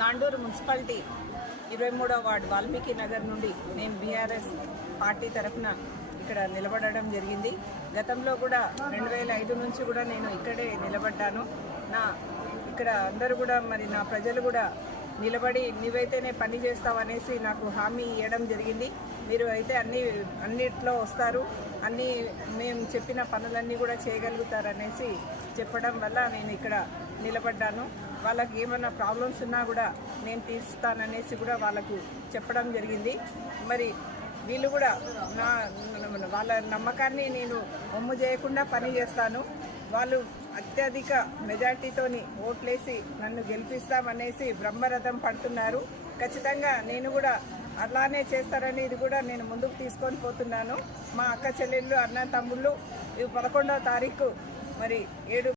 Tandur municipality 23వ ward Valmiki Nagar నుండి నేను BRS party తరఫున ఇక్కడ నిలబడడం జరిగింది. గతంలో కూడా 2005 నుంచి కూడా నేను ఇక్కడే నిలబడ్డాను. ఇక్కడ అందరూ కూడా నా ప్రజలు కూడా నిలబడి నీవైతేనే పని చేస్తావనేసి నాకు హామీ ఇవ్వడం జరిగింది. మీరు అయితే అన్నిట్లో వస్తారు, మేము చెప్పిన పనులన్నీ కూడా చేయగలుగుతారనేసి చెప్పడం వల్ల నేను ఇక్కడ నిలబడ్డాను. వాళ్ళకి ఏమైనా ప్రాబ్లమ్స్ ఉన్నా కూడా నేను తీరుస్తాననేసి కూడా వాళ్ళకు చెప్పడం జరిగింది. మరి వీళ్ళు కూడా వాళ్ళ నమ్మకాన్ని నేను ఒమ్ము చేయకుండా పని చేస్తాను. వాళ్ళు అత్యధిక మెజార్టీతోని ఓట్లేసి నన్ను గెలిపిస్తామనేసి బ్రహ్మరథం పడుతున్నారు. ఖచ్చితంగా నేను కూడా అలానే చేస్తారనేది కూడా నేను ముందుకు తీసుకొని పోతున్నాను. మా అక్క చెల్లెళ్ళు, అన్న తమ్ముళ్ళు 11వ తారీఖు 7